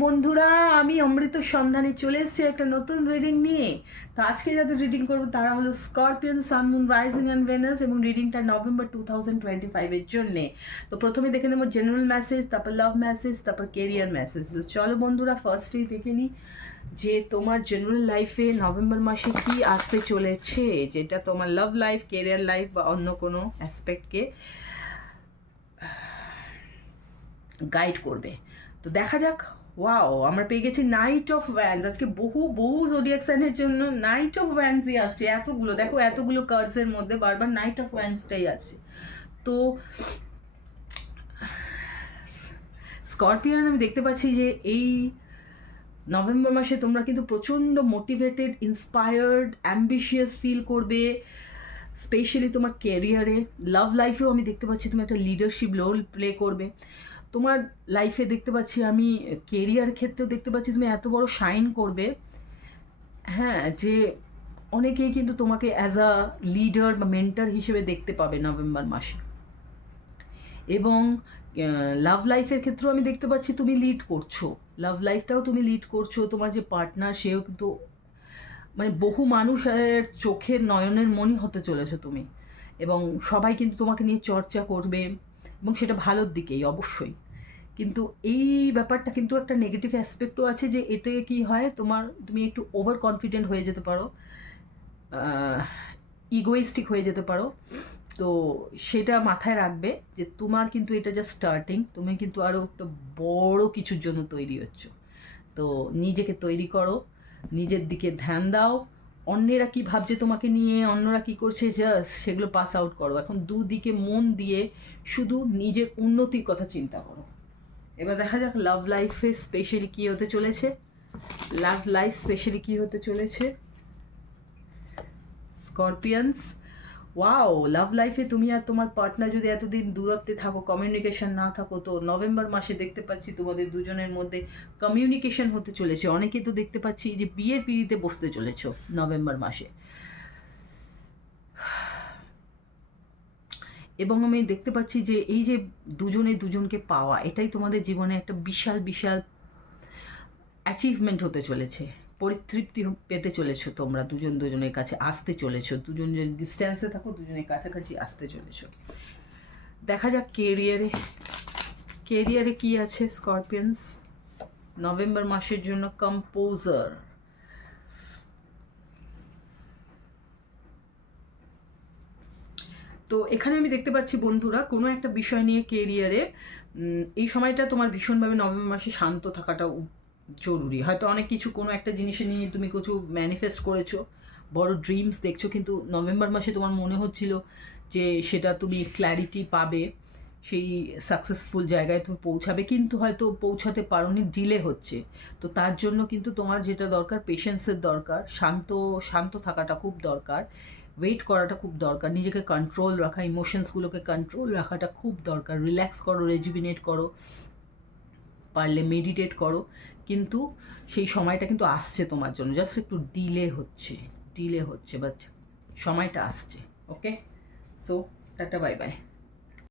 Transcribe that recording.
বন্ধুরা, আমি অমৃত সন্ধানে চলে এসেছি একটা নতুন রিডিং নিয়ে। তো আজকে যাদের রিডিং করবো তারা হলো Scorpion, sun, moon, rising and Venus, এবং রিডিংটা নভেম্বর 2025-এর জন্যে। তো প্রথমে দেখে নেবো জেনারেল মেসেজ, তারপর লাভ মেসেজ, তারপর কেরিয়ার মেসেজ। তো চলো বন্ধুরা, ফার্স্টেই দেখে নিই যে তোমার জেনারেল লাইফে নভেম্বর মাসে কি আসতে চলেছে, যেটা তোমার লাভ লাইফ, কেরিয়ার লাইফ বা অন্য কোনো অ্যাসপেক্টকে গাইড করবে। তো দেখা যাক। ওয়াও, আমরা পেয়ে গেছি নাইট অফ ভ্যান্স। আজকে বহু বহু জোডিয়াক সাইনের জন্য নাইট অফ ভ্যান্সই আসছে। এতগুলো দেখো, এতগুলো কার্ডসের মধ্যে বারবার নাইট অফ ভ্যান্সটাই আছে। তো স্করপিয়ন, আমি দেখতে পাচ্ছি যে এই নভেম্বর মাসে তোমরা কিন্তু প্রচণ্ড মোটিভেটেড, ইন্সপায়ার্ড, অ্যাম্বিশিয়াস ফিল করবে, স্পেশালি তোমার কেরিয়ারে। লাভ লাইফেও আমি দেখতে পাচ্ছি তুমি একটা লিডারশিপ রোল প্লে করবে। তোমার লাইফে দেখতে পাচ্ছি আমি কেরিয়ার ক্ষেত্রেও দেখতে পাচ্ছি তুমি এত বড় শাইন করবে, হ্যাঁ, যে অনেকেই কিন্তু তোমাকে অ্যাজ আ লিডার বা মেন্টর হিসেবে দেখতে পাবে নভেম্বর মাসে। এবং লাভ লাইফের ক্ষেত্রেও আমি দেখতে পাচ্ছি তুমি লিড করছো, লাভ লাইফটাও তুমি লিড করছো। তোমার যে পার্টনার সেও কিন্তু মানে বহু মানুষের চোখের নয়নের মণি হতে চলেছো তুমি, এবং সবাই কিন্তু তোমাকে নিয়ে চর্চা করবে, এবং সেটা ভালোর দিকেই অবশ্যই। কিন্তু এই ব্যাপারটা কিন্তু একটা নেগেটিভ অ্যাসপেক্টও আছে, যে এতে কি হয় তুমি একটু ওভার কনফিডেন্ট হয়ে যেতে পারো, ইগোইস্টিক হয়ে যেতে পারো। তো সেটা মাথায় রাখবে যে তোমার কিন্তু এটা জাস্ট স্টার্টিং, তুমি কিন্তু আরও একটা বড় কিছুর জন্য তৈরি হচ্ছ। তো নিজেকে তৈরি করো, নিজের দিকে ধ্যান দাও। অন্যেরা কি ভাবছে তোমাকে নিয়ে, অন্যরা কি করছে, জাস্ট সেগুলো পাস আউট করো। এখন দুদিকে মন দিয়ে শুধু নিজের উন্নতির কথা চিন্তা করো। এবার দেখা যাক লাভ লাইফে স্পেশালি কী হতে চলেছে। লাভ লাইফ স্পেশালি কী হতে চলেছে স্করপিয়ান্স। ওয়াও, লাভ লাইফে তুমি আর তোমার পার্টনার যদি এতদিন দূরত্বে থাকো, কমিউনিকেশন না থাকো, তো নভেম্বর মাসে দেখতে পাচ্ছি তোমাদের দুজনের মধ্যে কমিউনিকেশন হতে চলেছে। অনেকে তো দেখতে পাচ্ছি যে বিয়ের পিঁড়িতে বসতে চলেছ নভেম্বর মাসে। এবং আমি দেখতে পাচ্ছি যে এই যে দুজনে দুজনকে পাওয়া, এটাই তোমাদের জীবনে একটা বিশাল বিশাল অ্যাচিভমেন্ট হতে চলেছে। পরিতৃপ্তি পেতে চলেছো তোমরা, দুজন দুজনের কাছে আসতে চলেছো। দুজন যদি ডিস্ট্যান্সে থাকো, দুজনের কাছাকাছি আসতে চলেছো। দেখা যাক কেরিয়ারে কি আছে স্করপিয়ান্স নভেম্বর মাসের জন্য। কম্পোজার, তো এখানে আমি দেখতে পাচ্ছি বন্ধুরা, কোনো একটা বিষয় নিয়ে কেরিয়ারে এই সময়টা তোমার ভীষণভাবে নভেম্বর মাসে শান্ত থাকাটা জরুরি। হয়তো অনেক কিছু, কোনো একটা জিনিসে নিয়ে তুমি কিছু ম্যানিফেস্ট করেছো, বড় ড্রিমস দেখছো, কিন্তু নভেম্বর মাসে তোমার মনে হচ্ছিল যে সেটা তুমি ক্ল্যারিটি পাবে, সেই সাকসেসফুল জায়গায় তুমি পৌঁছাবে, কিন্তু হয়তো পৌঁছাতে পারোনি, ডিলে হচ্ছে। তো তার জন্য কিন্তু তোমার যেটা দরকার, পেশেন্সের দরকার, শান্ত থাকাটা খুব দরকার, ওয়েট করাটা খুব দরকার, নিজেকে কন্ট্রোল রাখা, ইমোশনসগুলোকে কন্ট্রোল রাখাটা খুব দরকার। রিল্যাক্স করো, রেজুভিনেট করো, পারলে মেডিটেট করো। কিন্তু সেই সময়টা কিন্তু আসছে তোমার জন্য, জাস্ট একটু ডিলে হচ্ছে, বাট সময়টা আসছে। ওকে, সো টাটা, বাই বাই।